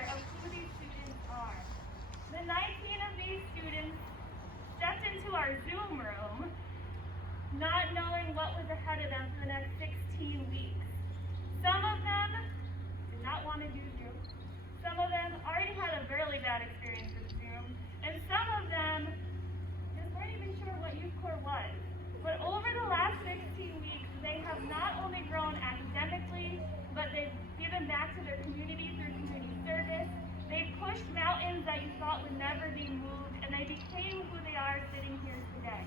picture of who these students are. The 19 of these students stepped into our Zoom room not knowing what was ahead of them for the next 16 weeks. Some of them did not want to do Zoom. Some of them already had a really bad experience with Zoom. And some of them just weren't even sure what Youth Corps was. But over the last 16 weeks, they have not only grown academically, but they've given back to their community through community service. They've pushed mountains that you thought would never be moved, and they became who they are sitting here today.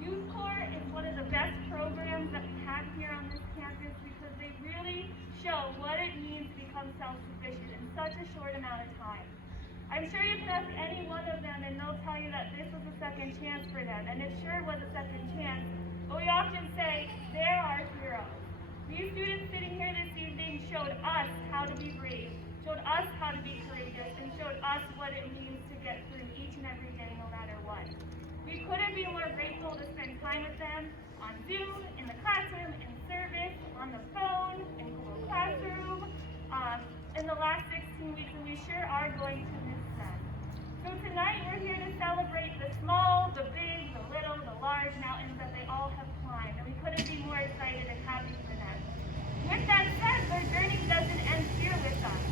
Youth Corps is one of the best programs that we have here on this campus because they really show what it means to become self-sufficient in such a short amount of time. I'm sure you can ask any one of them and they'll tell you that this was a second chance for them, and it sure was a second chance, but we often say they're our heroes. These students sitting here this evening showed us how to be brave, showed us how to be courageous, and showed us what it means to get through each and every day no matter what. We couldn't be more grateful to spend time with them on Zoom, in the classroom, in service, on the phone, in Google Classroom, in the last 16 weeks, and we sure are going to miss them. So tonight we're here to celebrate the small, the big, the little, the large mountains that they all have climbed, and we couldn't be more excited and happy for them. With that said, their journey doesn't end here with us,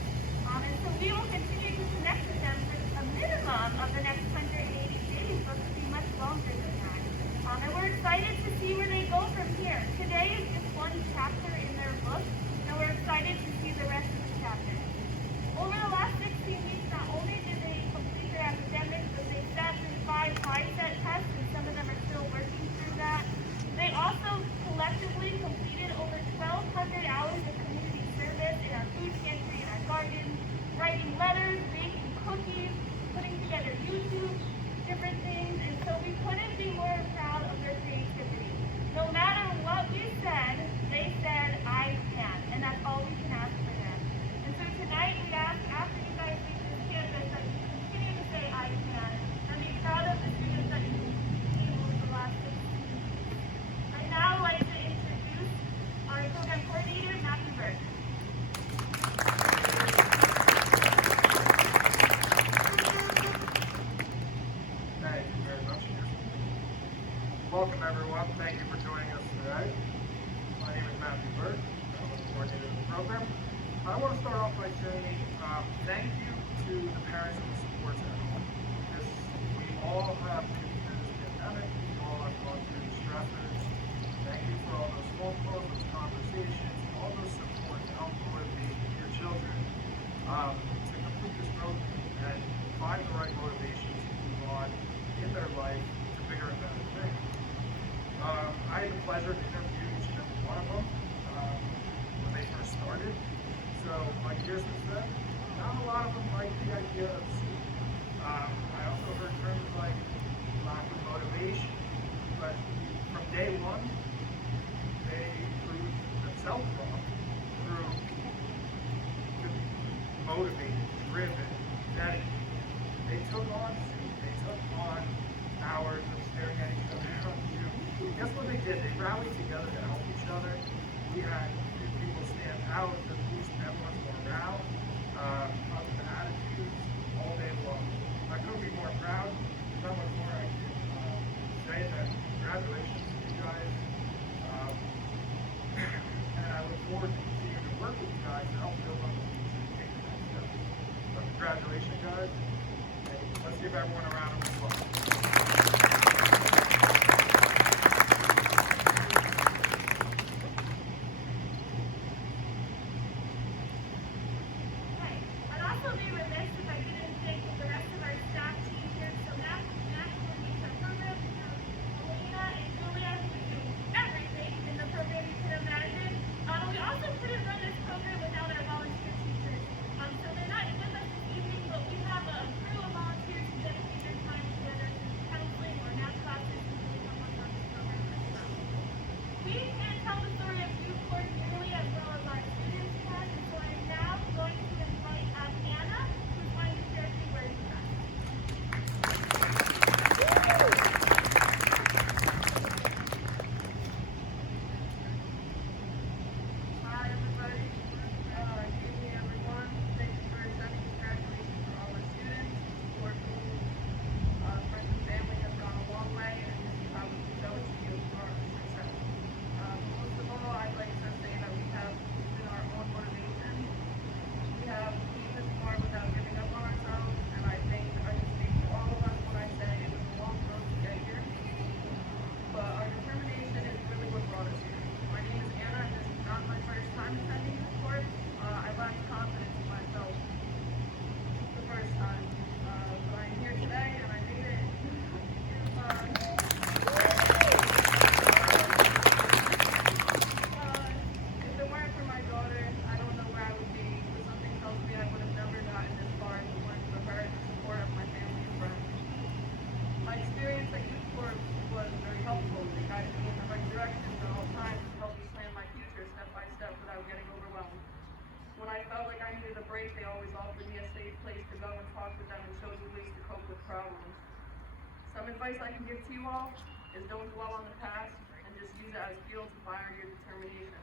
and so we will continue to connect with them for a minimum of the next 180 days, but could be much longer than that. And we're excited to see where they go from here. Today is just one chapter in their book, and we're excited to see the rest of the chapter. Over the last 16 weeks, not only did they complete their academics, but they sat through 5 high-set tests, and some of them are still working through that. They also collectively completed over 1,200 hours of community service in our food pantry, in our garden, writing letters, baking cookies, putting together YouTube, different things, and so we couldn't be more proud of their creativity. No matter what we said, they said, I can, and that's all we can ask for them. And so tonight we ask, after you guys leave this campus, that you continue to say, I can, and be proud of the students that you've seen over the last 16 weeks. I'd now like to introduce our program coordinator, Matthew Burke. Thank you very much. Welcome everyone. Thank you for joining us today. My name is Matthew Burke. I'm the coordinator of the program. I want to start off by saying thank you to the parents and the supports at home. Because we all have been through this pandemic. We all have gone through the stressors. Thank you for all those phone calls, those conversations, all those support to help motivate your children to complete this program and find the right motivation to move on in their life to bigger and better things. I had the pleasure to interview each and every one of them when they first started. So, like Kirsten said, not a lot of them like the idea of Zoom. I also heard terms like lack of motivation, but from day one, they proved themselves wrong through motivated, driven, dedicated. They took on Zoom, they took on hours of staring at each other on Zoom. Guess what they did? They rallied together to help each other. We had people stand out to boost everyone's morale, positive attitudes all day long. I couldn't be more proud. There's not much more I can say than congratulations to you guys. And I look forward to continuing to work with you guys to help build on the future and take the next step. So congratulations, guys. And let's give everyone a round of applause. advice I can give to you all is don't dwell on the past and just use it as fuel to fire your determination.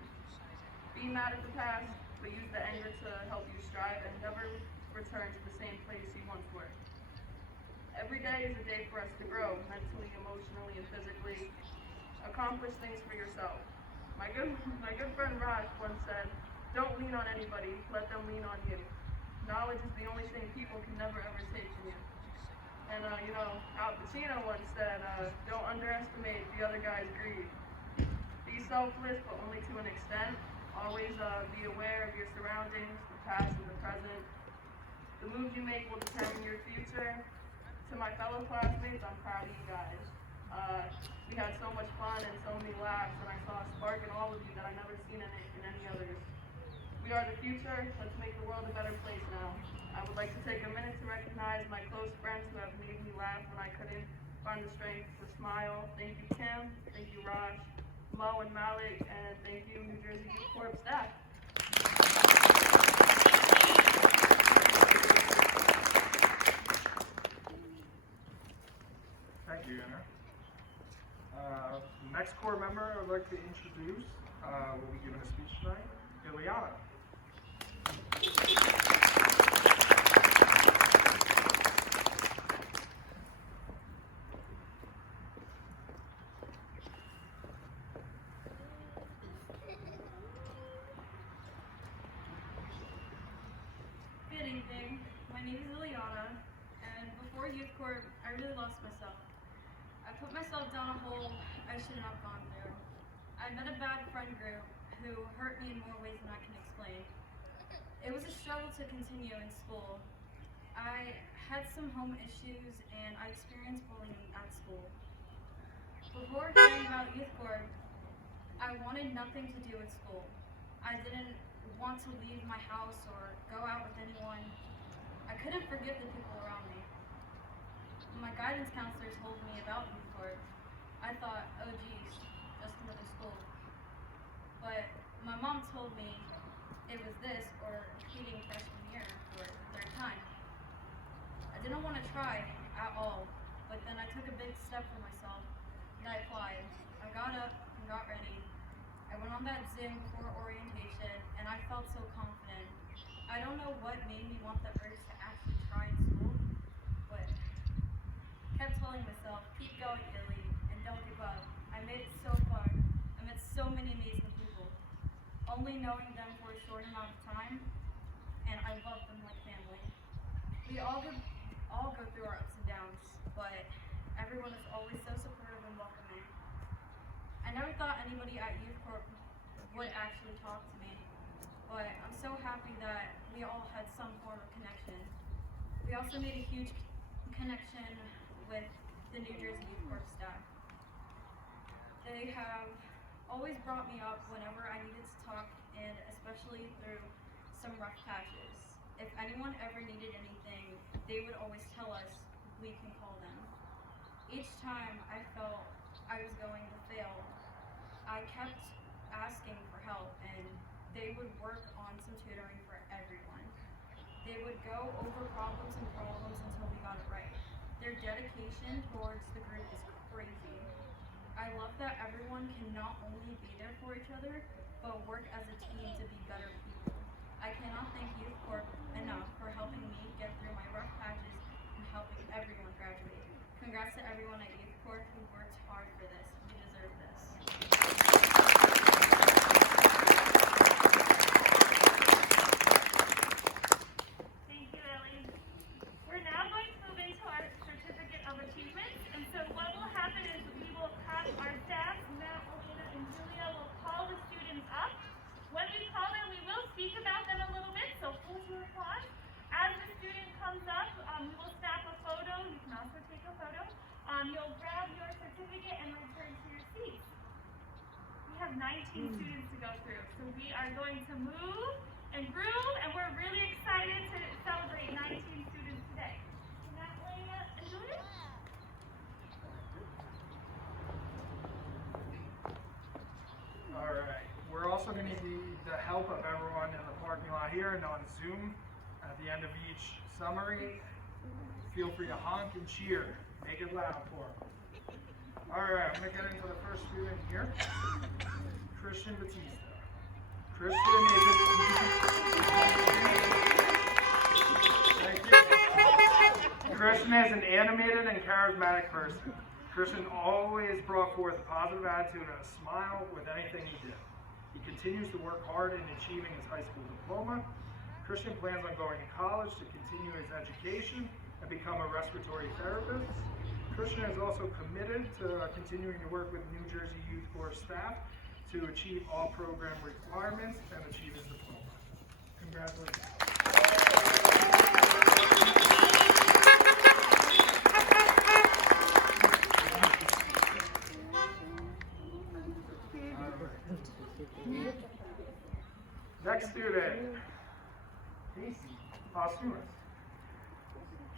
Be mad at the past, but use the anger to help you strive and never return to the same place you once were. Every day is a day for us to grow mentally, emotionally, and physically. Accomplish things for yourself. My good friend Raj once said, "Don't lean on anybody, let them lean on you." Knowledge is the only thing people can never ever take from you. And Al Pacino once said, "Don't underestimate the other guy's greed. Be selfless, but only to an extent. Always be aware of your surroundings, the past and the present. The moves you make will determine your future." To my fellow classmates, I'm proud of you guys. We had so much fun and so many laughs, and I saw a spark in all of you that I never seen in any others. We are the future. Let's make the world a better place now. I would like to take a minute to recognize my close friends who have made me laugh when I couldn't find the strength to smile. Thank you, Kim. Thank you, Raj, Mo, and Malik, and thank you, New Jersey Youth Corps staff. Thank you, Anna. The next core member I'd like to introduce will be giving a speech tonight, Ileana. Good evening. My name is Ileana, and before Youth Corps, I really lost myself. I put myself down a hole I shouldn't have gone through. I met a bad friend group who hurt me in more ways than I can explain. It was a struggle to continue in school. I had some home issues and I experienced bullying at school. Before hearing about Youth Corps, I wanted nothing to do with school. I didn't want to leave my house or go out with anyone. I couldn't forgive the people around me. When my guidance counselor told me about Youth Corps, I thought, oh geez, just another school. But my mom told me it was this or repeating freshman year for the third time. I didn't want to try at all, but then I took a big step for myself and I applied. I got up and got ready. I went on that Zoom before orientation and I felt so confident. I don't know what made me want the urge to actually try in school, but I kept telling myself, keep going, Illy, and don't give up. I made it so far. I met so many amazing people. Only knowing them for a short amount of time, and I love them like family. We all go through our ups and downs, but everyone is always so supportive and welcoming. I never thought anybody at Youth Corps would actually talk to me, but I'm so happy that we all had some form of connection. We also made a huge connection with the New Jersey Youth Corps staff. They have always brought me up whenever I needed to talk, and especially through some rough patches. If anyone ever needed anything, they would always tell us we can call them. Each time I felt I was going to fail, I kept asking for help, and they would work on some tutoring for everyone. They would go over problems until we got it right. Their dedication towards the group is crazy. I love that everyone can not only be there for each other, but work as a team to be better people. I cannot thank Youth Corps enough for helping me get through my rough patches and helping everyone graduate. Congrats to everyone at Youth Corps who worked hard for this. You deserve this. Thank you, Ellie. We're now going to move into our certificate of achievement. And so what will happen is we will have our staff, Matt, Elena, and Julia will call the students up. When we call them, we will speak about them a little bit, so hold your applause. As the student comes up, we will snap a photo. You can also take a photo. You'll grab your certificate and return to your seats. We have 19 students to go through, so we are going to move and groove, and we're really excited to celebrate 19 students today. Matt, Elena, and Julia? All right. We're also going to need the help of everyone in the parking lot here and on Zoom. At the end of each summary, feel free to honk and cheer. Make it loud for them. All right, I'm going to get into the first student here, Christian Batista. Christian is Thank you. Christian is an animated and charismatic person. Christian always brought forth a positive attitude and a smile with anything he did. He continues to work hard in achieving his high school diploma. Christian plans on going to college to continue his education and become a respiratory therapist. Christian is also committed to continuing to work with New Jersey Youth Corps staff to achieve all program requirements and achieve his diploma. Congratulations. Next student, Casey. Stuart.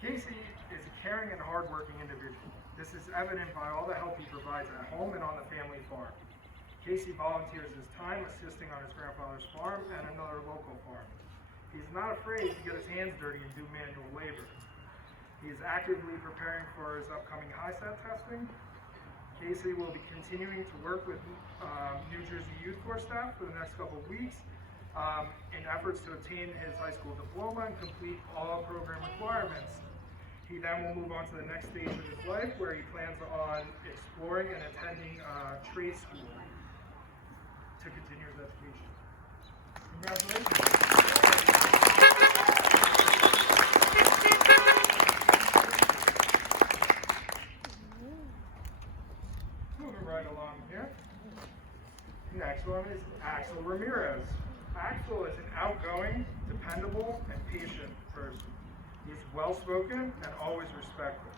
Casey is a caring and hardworking individual. This is evident by all the help he provides at home and on the family farm. Casey volunteers his time assisting on his grandfather's farm and another local farm. He's not afraid to get his hands dirty and do manual labor. He is actively preparing for his upcoming HiSAT testing. Casey will be continuing to work with New Jersey Youth Corps staff for the next couple of weeks in efforts to obtain his high school diploma and complete all program requirements. He then will move on to the next stage of his life where he plans on exploring and attending trade school to continue his education. Congratulations. Moving right along here. Next one is Axel Ramirez. Axel is an outgoing, dependable, and patient person. He's well-spoken and always respectful.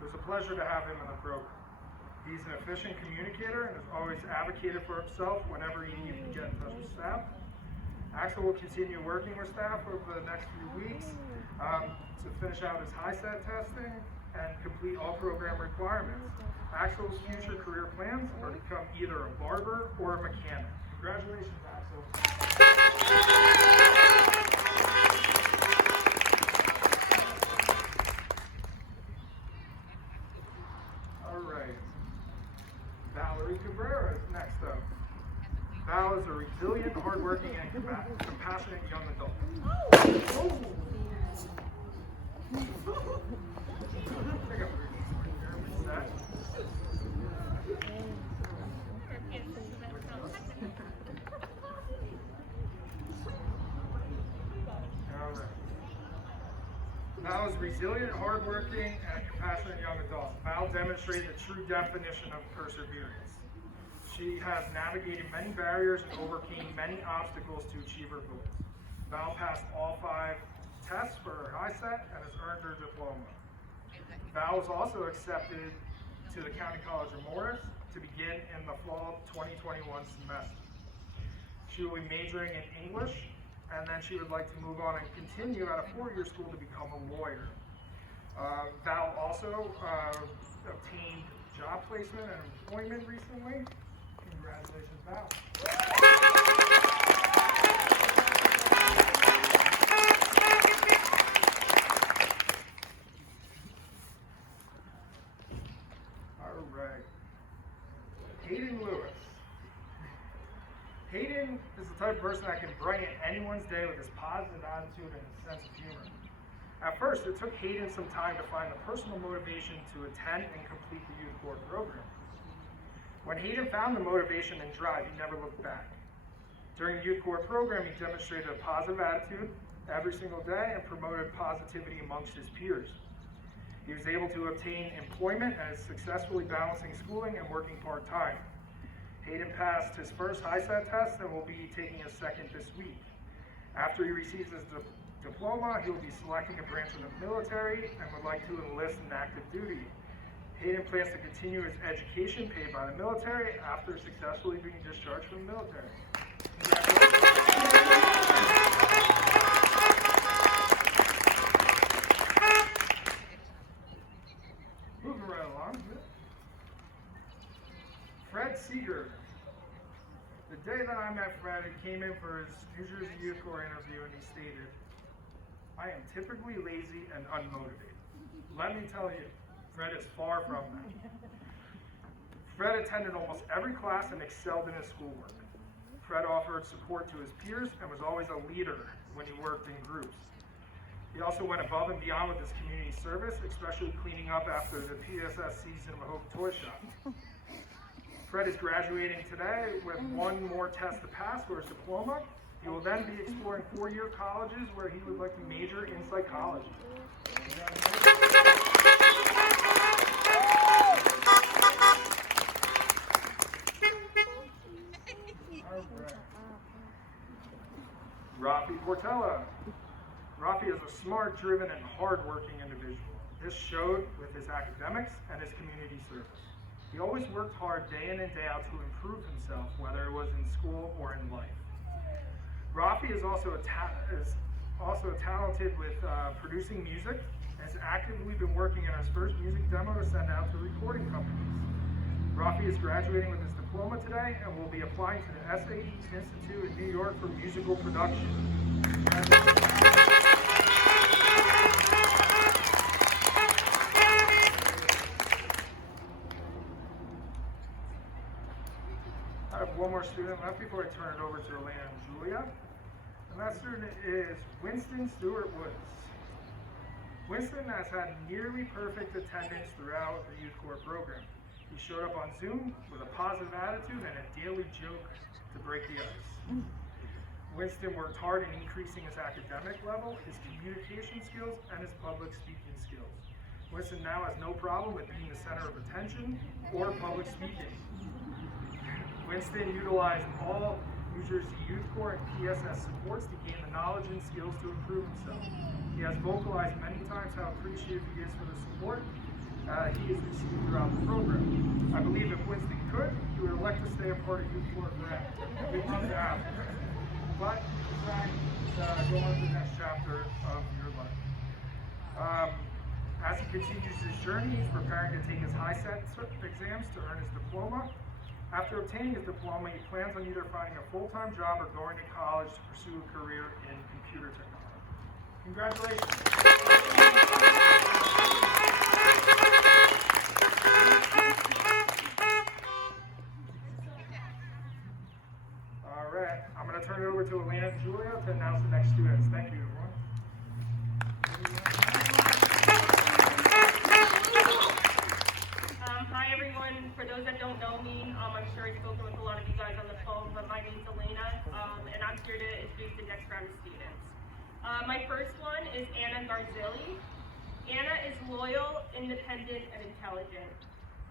It was a pleasure to have him in the program. He's an efficient communicator and has always advocated for himself whenever he needed to get in touch with staff. Axel will continue working with staff over the next few weeks to finish out his HiSAT testing and complete all program requirements. Axel's future career plans are to become either a barber or a mechanic. Congratulations, Axel. All right. Valerie Cabrera is next up. Val is a resilient, hardworking, and compassionate young adult. Val is resilient, hardworking, and a compassionate young adult. Val demonstrates the true definition of perseverance. She has navigated many barriers and overcame many obstacles to achieve her goals. Val passed all 5 tests for her HiSAT and has earned her diploma. Val was also accepted to the County College of Morris to begin in the fall 2021 semester. She will be majoring in English, and then she would like to move on and continue at a 4-year school to become a lawyer. Val also obtained job placement and employment recently. Congratulations, Val. All right. Hayden Lewis. Hayden is the type of person that can brighten anyone's day with his positive attitude and his sense of humor. At first, it took Hayden some time to find the personal motivation to attend and complete the Youth Corps program. When Hayden found the motivation and drive, he never looked back. During the Youth Corps program, he demonstrated a positive attitude every single day and promoted positivity amongst his peers. He was able to obtain employment and is successfully balancing schooling and working part-time. Hayden passed his first HiSAT test and will be taking his second this week. After he receives his diploma, he will be selecting a branch of the military and would like to enlist in active duty. Hayden plans to continue his education paid by the military after successfully being discharged from the military. Moving right along. Fred Seeger. The day that I met Fred, he came in for his New Jersey Youth Corps interview and he stated, "I am typically lazy and unmotivated." Let me tell you, Fred is far from that. Fred attended almost every class and excelled in his schoolwork. Fred offered support to his peers and was always a leader when he worked in groups. He also went above and beyond with his community service, especially cleaning up after the PSS season of Hope Toy Shop. Fred is graduating today with one more test to pass for his diploma. He will then be exploring four-year colleges where he would like to major in psychology. Rafi Portella. Rafi is a smart, driven, and hard-working individual. This showed with his academics and his community service. He always worked hard day in and day out to improve himself, whether it was in school or in life. Rafi is also talented with producing music and has actively been working on his first music demo to send out to recording companies. Rafi is graduating with his diploma today and will be applying to the SAE Institute in New York for musical production. I have one more student left before I turn it over to Elena and Julia. And that student is Winston Stuart Woods. Winston has had nearly perfect attendance throughout the Youth Corps program. He showed up on Zoom with a positive attitude and a daily joke to break the ice. Winston worked hard in increasing his academic level, his communication skills, and his public speaking skills. Winston now has no problem with being the center of attention or public speaking. Winston utilized all New Jersey Youth Corps and PSS supports to gain the knowledge and skills to improve himself. He has vocalized many times how appreciative he is for the support he has received throughout the program. I believe if Winston could, he would elect to stay a part of Youth Corps forever. We'd love to have him. But, in fact, go on to the next chapter of your life. As he continues his journey, he's preparing to take his HiSET exams to earn his diploma. After obtaining his diploma, he plans on either finding a full-time job or going to college to pursue a career in computer technology. Congratulations. All right, I'm going to turn it over to Elena and Julia to announce the next students. Thank you, everyone. Hi everyone. For those that don't know me, I'm sure I've spoken with a lot of you guys on the phone, but my name's Elena, and I'm here to introduce the next round of students. My first one is Anna Garzilli. Anna is loyal, independent, and intelligent.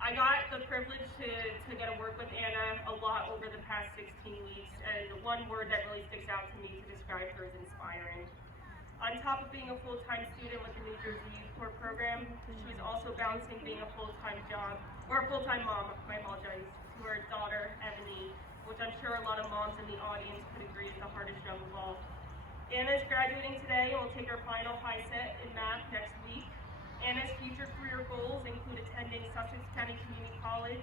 I got the privilege to get to work with Anna a lot over the past 16 weeks, and the one word that really sticks out to me to describe her is inspiring. On top of being a full-time student with the New Jersey Youth Corps program, she was also balancing being a full-time job, or a full-time mom, I apologize, to her daughter, Ebony, which I'm sure a lot of moms in the audience could agree is the hardest job of all. Anna is graduating today and will take her final HiSET in math next week. Anna's future career goals include attending Sussex County Community College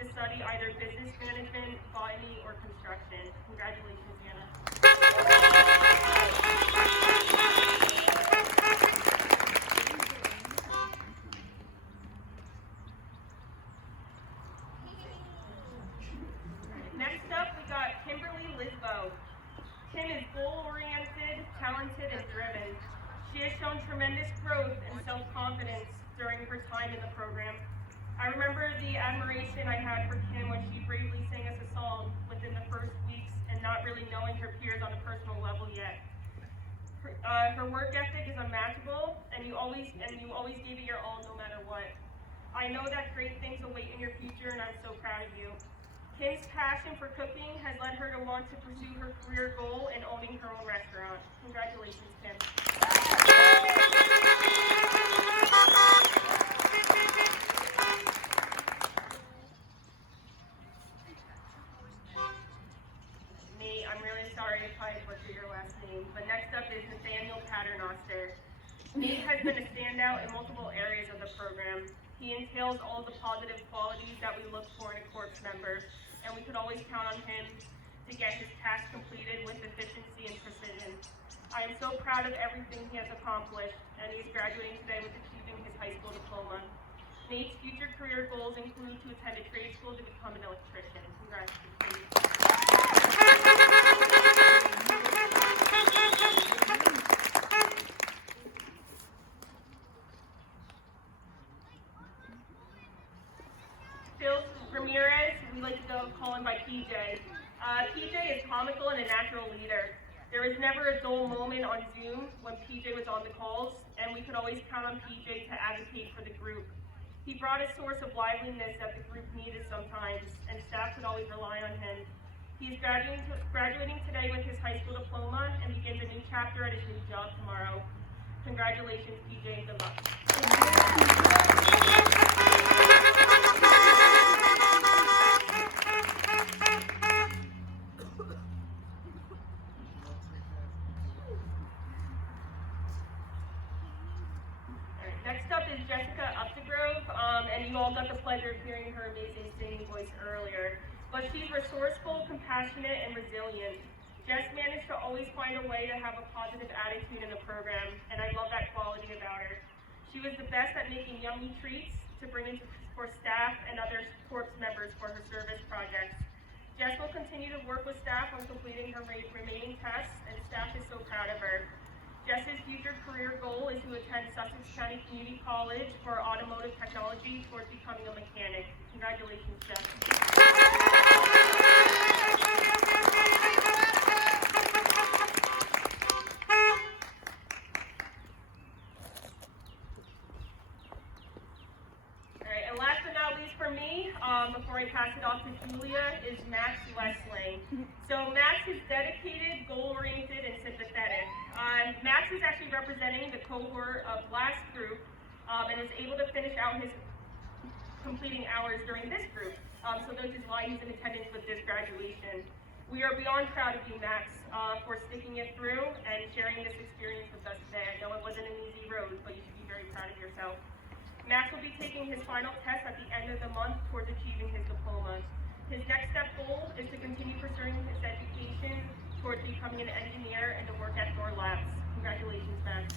to study either business management, botany, or construction. Congratulations, Anna. Next up, we got Kimberly Libo. Kim is goal-oriented, talented, and driven. She has shown tremendous growth and self-confidence during her time in the program. I remember the admiration I had for Kim when she bravely sang us a song within the first weeks and not really knowing her peers on a personal level yet. Her work ethic is unmatchable, and you always gave it your all no matter what. I know that great things await in your future, and I'm so proud of you. Kim's passion for cooking has led her to want to pursue her career goal in owning her own restaurant. Congratulations, Kim. Nate, I'm really sorry if I butchered your last name, but next up is Nathaniel Paternoster. Nate has been a standout in multiple areas of the program. He entails all of the positive qualities that we look for in a corps member, and we could always count on him to get his task completed with efficiency and precision. I am so proud of everything he has accomplished, and he is graduating today with achieving his high school diploma. Nate's future career goals include to attend a trade school to become an electrician. Congrats. Phil Ramirez, we like to call him by PJ. PJ is comical and a natural leader. There was never a dull moment on Zoom when PJ was on the calls, and we could always count on PJ to advocate for the group. He brought a source of liveliness that the group needed sometimes, and staff could always rely on him. He is graduating today with his high school diploma and begins a new chapter at his new job tomorrow. Congratulations, PJ, and good luck. Next up is Jessica Optigrove, and you all got the pleasure of hearing her amazing singing voice earlier. But she's resourceful, compassionate, and resilient. Jess managed to always find a way to have a positive attitude in the program, and I love that quality about her. She was the best at making yummy treats to bring in for staff and other corps members for her service projects. Jess will continue to work with staff on completing her remaining tests, and staff is so proud of her. Jess's future career goal is to attend Sussex County Community College for automotive technology towards becoming a mechanic. Congratulations, Jess. Alright, and last but not least for me, before I pass it off to Julia, is Max Westling. So Max is dedicated, goal-oriented, and sympathetic. Max is actually representing the cohort of last group and was able to finish out his completing hours during this group. So this is why he's in attendance with this graduation. We are beyond proud of you, Max, for sticking it through and sharing this experience with us today. I know it wasn't an easy road, but you should be very proud of yourself. Max will be taking his final test at the end of the month towards achieving his diploma. His next step goal is to continue pursuing his education towards becoming an engineer and to work at Thor Labs. Congratulations, Max.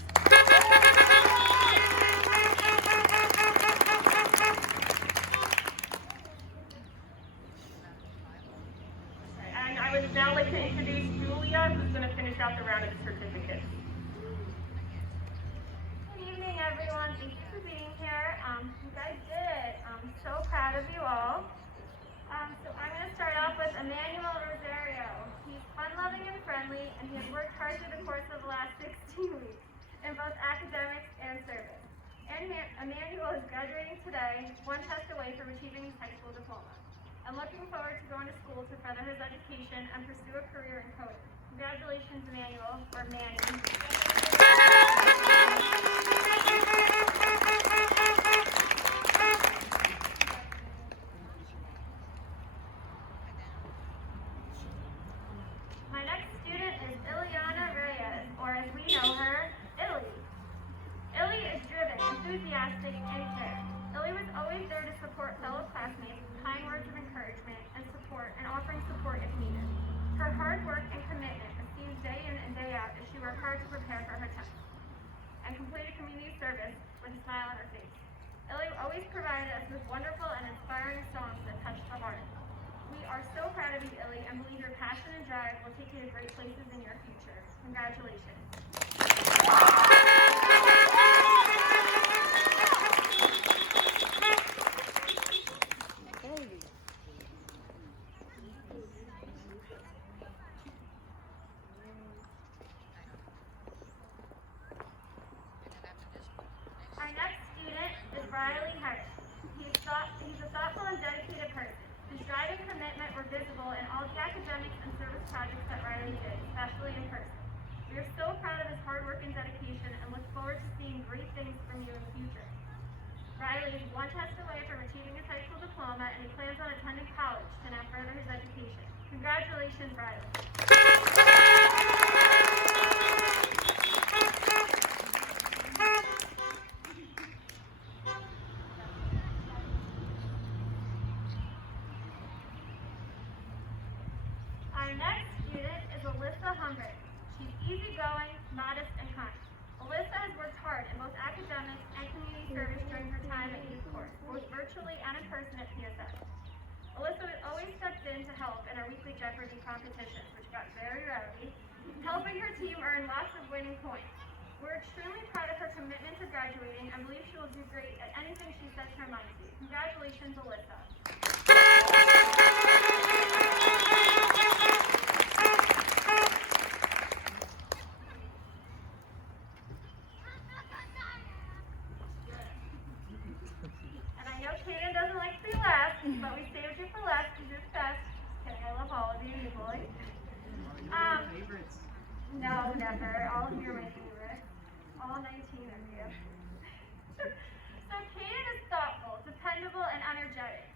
And I would now like to introduce Julia, who's going to finish out the round of the certificates. Good evening, everyone. Thank you for being here. You guys did it. I'm so proud of you all. So I'm going to start off with Emmanuel Rosario. He's fun-loving and friendly, and he has worked hard through the course of the last 16 weeks in both academics and service. And Emmanuel is graduating today, one test away from achieving his high school diploma. I'm looking forward to going to school to further his education and pursue a career in coding. Congratulations, Emmanuel, or Manny. My next student is Ileana Reyes, or as we know her, Illy. Illy is driven, enthusiastic, and caring. Illy was always there to support fellow classmates with kind words of encouragement and support, and offering support if needed. Her hard work and commitment was seen day in and day out as she worked hard to prepare for her test and completed community service with a smile on her face. Illy always provided us with wonderful and inspiring songs that touched the heart. We are so proud of you, Illy, and believe your passion and drive will take you to great places in your future. Congratulations. Our next student is Riley Harris. He's a thoughtful and dedicated person. His drive and commitment were visible in all the academics and service projects that Riley did, especially in person. We are so proud of his hard work and dedication and look forward to seeing great things from you in the future. Riley is one test away from achieving his high school diploma, and he plans on attending college to now further his education. Congratulations, Riley. Our next student is Alyssa Hungary. She's easygoing, modest, and kind. Alyssa has worked hard in both academics and community service during her time at Youth Corps, both virtually and in person at PSS. Alyssa always stepped in to help in our weekly Jeopardy competitions, which got very rowdy, helping her team earn lots of winning points. We're extremely proud of her commitment to graduating and believe she will do great at anything she sets her mind to. Congratulations, Alyssa. And I know Kaden doesn't like to be last, but we saved you for last because you're the best. Just kidding, I love all of you equally. Favorites. No, never. All of you are my favorites. All 19 of you. So Kaden is thoughtful, dependable, and energetic.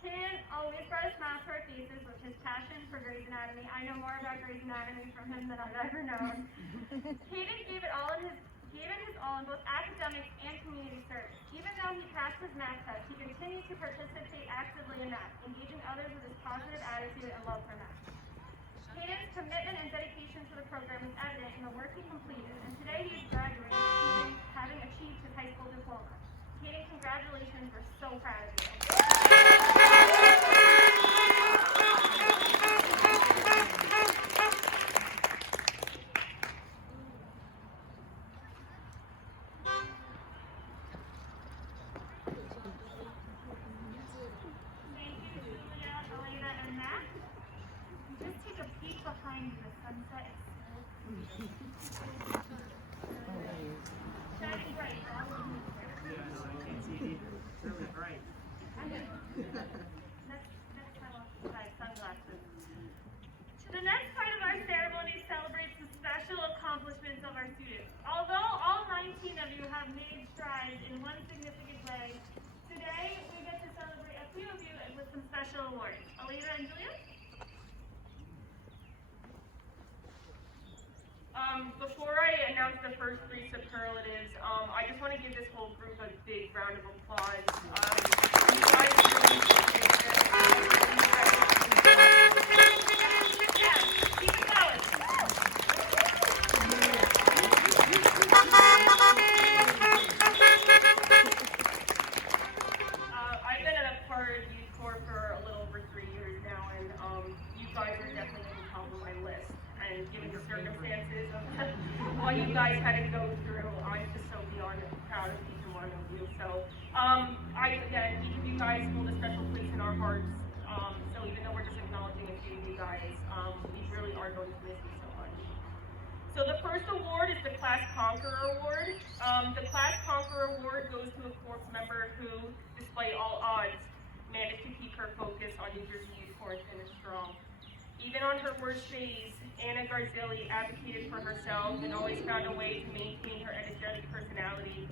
Kaden always brought a smile to our faces with his passion for Grey's Anatomy. I know more about Grey's Anatomy from him than I've ever known. Kaden gave it his all in both academics and community service. Even though he passed his math test, he continued to participate actively in math, engaging others with his positive attitude and love for math. Kaden's commitment and dedication to the program is evident in the work he completed, and today he is graduating, having achieved his high school diploma. Kaden, congratulations, we're so proud of you. Thank you, Julia, Elena, and Matt. Just take a peek behind you. The sunset is so shining bright. Yeah, no, I can't see. It's really bright. Next time I'll provide sunglasses. The next part of our ceremony celebrates the special accomplishments of our students. Although all 19 of you have made strides in one significant way, today we get to celebrate a few of you with some special awards. Alita and Julia? Before I announce the first three superlatives, I just want to give this whole group a big round of applause. You guys really did this. Yes, keep it going. I've been a part of Youth Corps for a little over 3 years now, and you guys are definitely at the top of my list. And given the circumstances of what you guys had to go through, I'm just so beyond proud of each one of you. So, again, each of you guys hold a special place in our hearts. So even though we're just acknowledging a few of you guys, we really are going to miss you so much. So the first award is the Class Conqueror Award. The Class Conqueror Award goes to a Corps member who, despite all odds, managed to keep her focus on New Jersey Youth Corps and is strong. Even on her worst days, Garzilli advocated for herself and always found a way to maintain her energetic personality.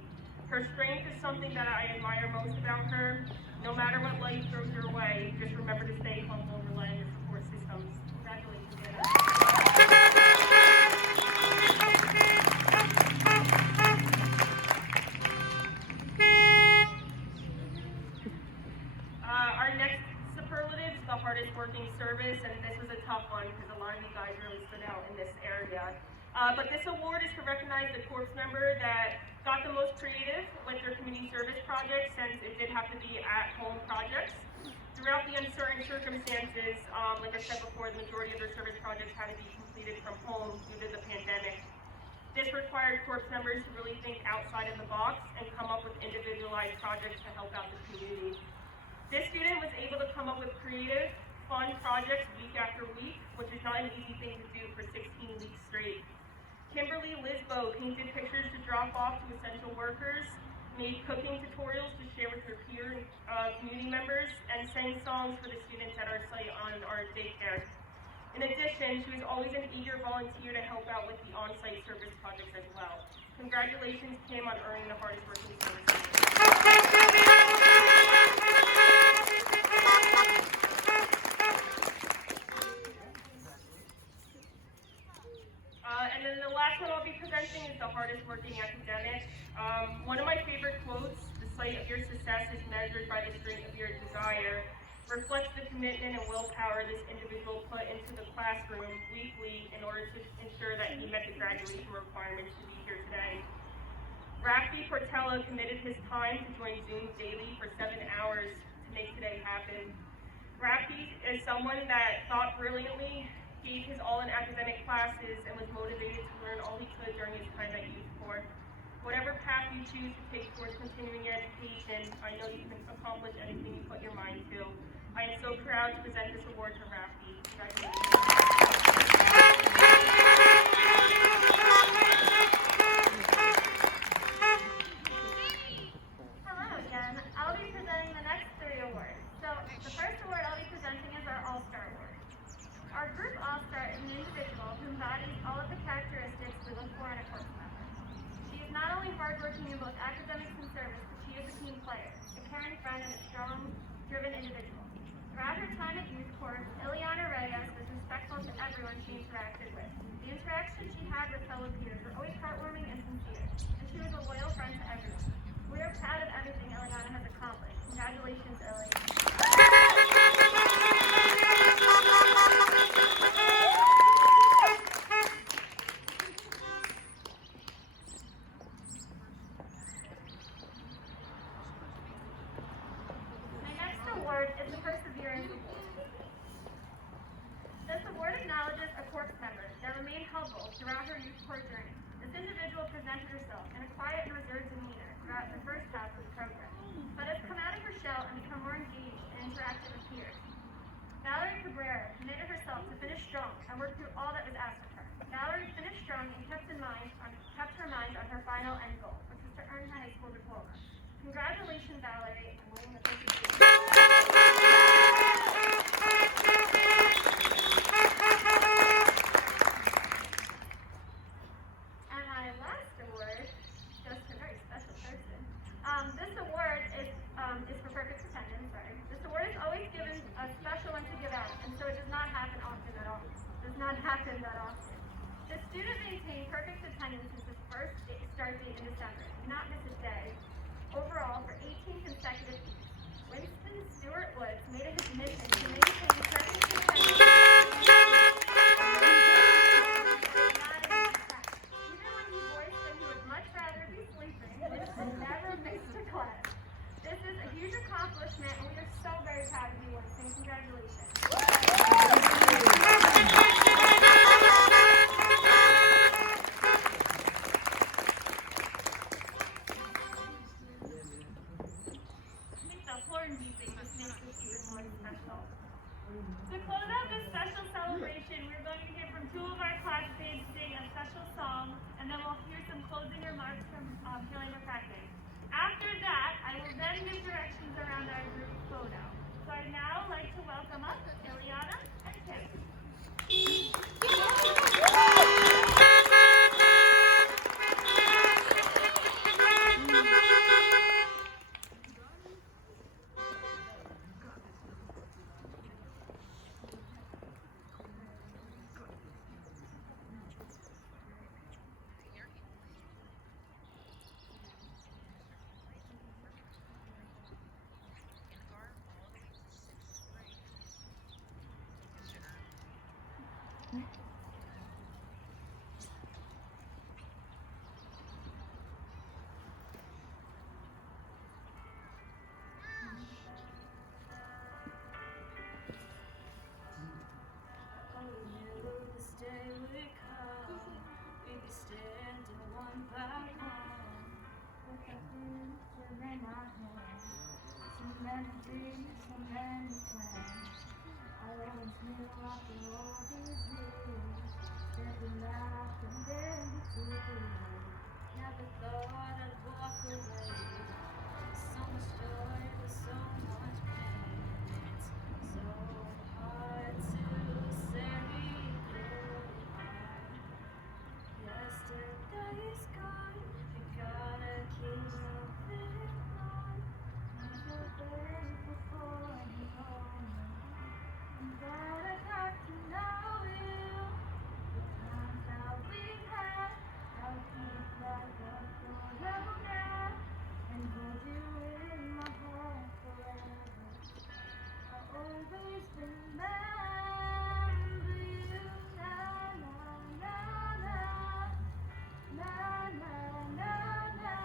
Her strength is something that I admire most about her. No matter what life throws your way, just remember to stay humble and rely on your support systems. Congratulations, Anna. Our next superlative is the hardest working service, and this was a tough one because a lot of you guys really stood out in this area. But this award is to recognize the Corps member that got the most creative with their community service projects, since it did have to be at-home projects. Throughout the uncertain circumstances, like I said before, the majority of their service projects had to be completed from home due to the pandemic. This required Corps members to really think outside of the box and come up with individualized projects to help out the community. This student was able to come up with creative, fun projects week after week, which is not an easy thing to do for 16 weeks straight. Kimberly Libo painted pictures to drop off to essential workers, made cooking tutorials to share with her peer community members, and sang songs for the students at our site on our daycare. In addition, she was always an eager volunteer to help out with the on-site service projects as well. Congratulations, Kim, on earning the hardest working service. And then the last one I'll be presenting is the hardest working academic. One of my favorite quotes, "The site of your success is measured by the strength of your desire," reflects the commitment and willpower this individual put into the classroom weekly in order to ensure that he met the graduation requirements to be here today. Raffi Portello committed his time to join Zoom daily for 7 hours to make today happen. Raffi is someone that thought brilliantly, gave his all in academic classes, and was motivated to learn all he could during his time at Youth Corps. Whatever path you choose to take towards continuing your education, I know you can accomplish anything you put your mind to. I am so proud to present this award to Raffi. Congratulations. Hello again. I'll be presenting the next 3 awards. So the first award I'll be presenting is our All-Star Award. Our group All-Star is an individual who embodies all of the characteristics we look for in a course member. She is not only hardworking in both academics and service, but she is a team player, a caring friend, and a strong, driven individual. Throughout her time at Youth Corps, Ileana Reyes was respectful to everyone she interacted with. The interactions she had with fellow peers were always heartwarming and sincere, and she was a loyal friend to everyone. We are proud of everything Ileana has accomplished. Congratulations, Illy. My next award is the Perseverance Award. This award acknowledges a corps member that remained humble throughout her Youth Corps journey. This individual presented herself in a quiet and reserved demeanor throughout the first half of the program, but has come out of her shell and become more engaged and interactive with peers. Valerie Cabrera committed herself to finish strong and work through all that was asked of her. Valerie finished strong and kept her mind on her final end goal, which was to earn her high school diploma. Congratulations, Valerie, on winning the Perseverance And my last award goes to a very special person. This award is for perfect attendance, right? This award is always given a special one to give out, and so it does not happen often at all. Does not happen that often. The student maintained perfect attendance since his first start date in December, did not miss a day. Overall, for 18 consecutive weeks, Winston Stuart Woods made it his mission to maintain perfect attendance. Even when he voiced that he would much rather be sleeping, Winston never missed a class. This is a huge accomplishment, and we are so very proud of you, Winston. Congratulations. To close out this special celebration, we're going to hear from 2 of our classmates sing a special song, and then we'll hear some closing remarks from Healing the Practice. After that, I will then give directions around our group photo. So I'd now like to welcome up Ileana and Kim. remember you. Na na na na, na na na na.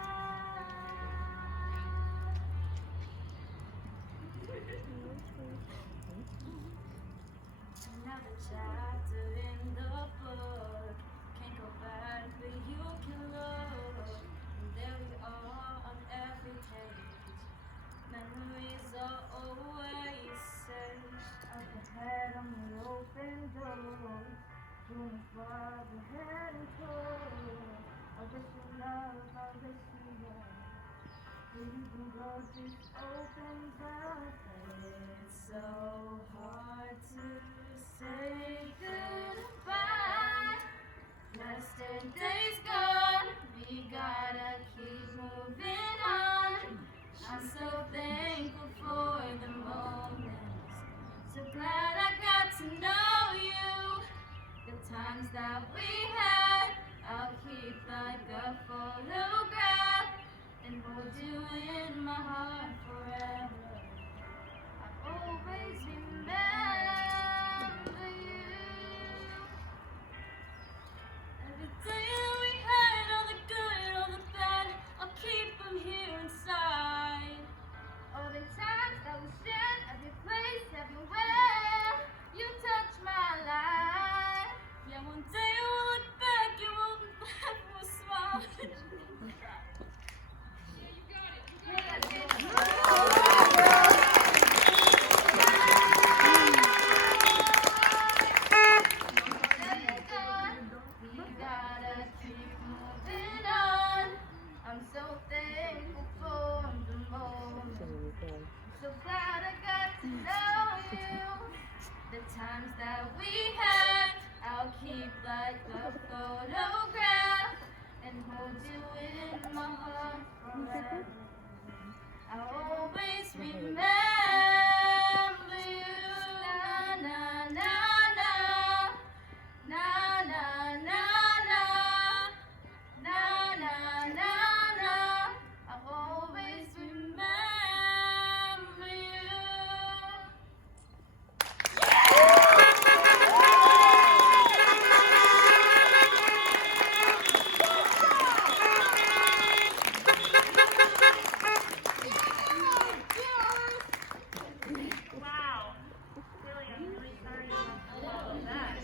Another chapter in the book. Can't go back, but you can look. And there we are on every page. Memories are always safe. Up ahead on the open door. Doing as far ahead and told. I wish you love, I wish you love. Even though this opens up, it's so hard to say goodbye. Yesterday's gone, we gotta keep moving on. I'm so thankful for the moments, so glad I got to know you. The times that we had, I'll keep like a photograph and hold you in my heart forever. I always remember you. Every day that we had, all the good, all the bad, I'll keep them here inside. All the times that we shared, every place, everywhere, you touched my life. Yeah, one day we'll look back and we'll laugh, we'll smile. I'm so thankful for the moment. So glad I got to know you. The times that we had, I'll keep like a photograph and hold you in my heart forever. I'll always remember you. Na na na na, na na na na, na na na na. I'll always remember you. Wow. Really, I'm really sorry to follow that.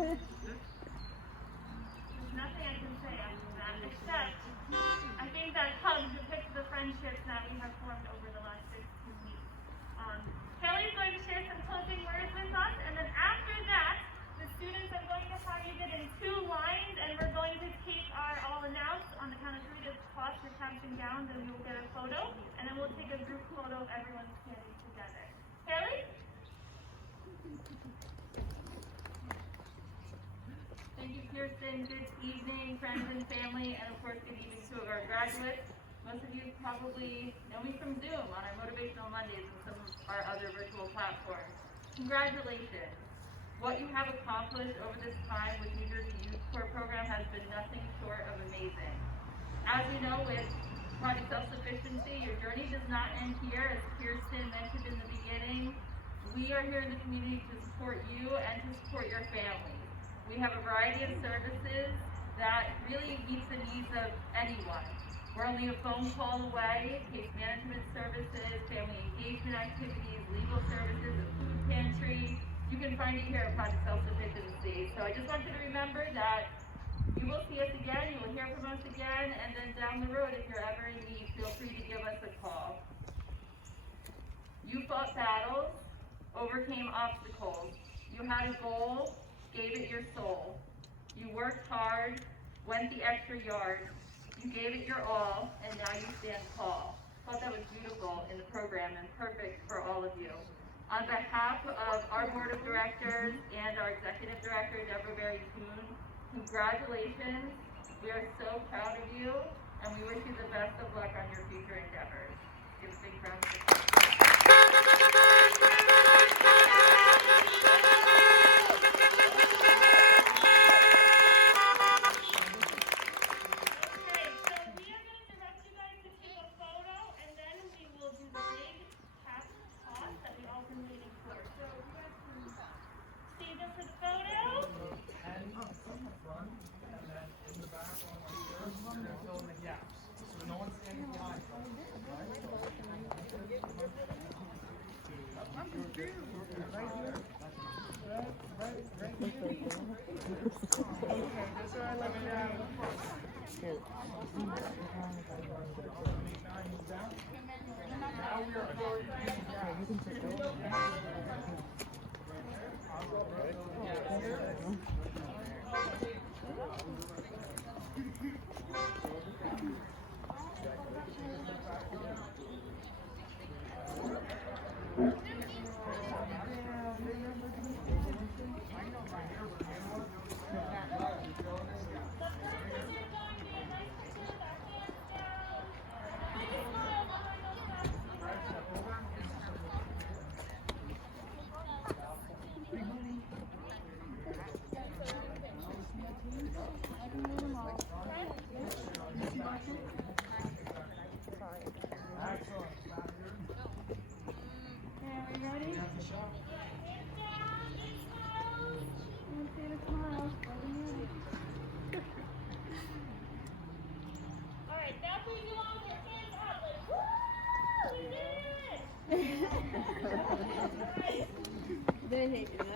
There's nothing I can say after that, except I think that hug depicts the friendships that we have formed over the last 16 weeks. Kelly's going to share some closing words with us, and then after that, the students are going to have you get in 2 lines, and we're going to take our all announced on the count of 3 to toss your caps and gowns, and we will get a photo, and then we'll take a group photo of everyone standing together. Kelly? Thank you, Kirsten. Good evening, friends and family, and of course, good evening to our graduates. Most of you probably know me from Zoom on our Motivational Mondays and some of our other virtual platforms. Congratulations. What you have accomplished over this time with New Jersey Youth Corps program has been nothing short of amazing. As you know, with Project Self-Sufficiency, your journey does not end here. As Kirsten mentioned in the beginning, we are here in the community to support you and to support your families. We have a variety of services that really meets the needs of anyone. We're only a phone call away. Case management services, family engagement activities, legal services, a food pantry. You can find it here at Project Self-Sufficiency. So I just want you to remember that you will see us again, you will hear from us again, and then down the road, if you're ever in need, feel free to give us a call. You fought battles, overcame obstacles. You had a goal, gave it your soul. You worked hard, went the extra yard. You gave it your all, and now you stand tall. I thought that was beautiful in the program and perfect for all of you. On behalf of our board of directors and our executive director, Deborah Berry-Kuhn, congratulations. We are so proud of you, and we wish you the best of luck on your future endeavors. Give a big round of applause. And then we will do the big cap toss that we've all been waiting for. Alright, now can we do all with your hands out? Like, woo! We did it! Alright.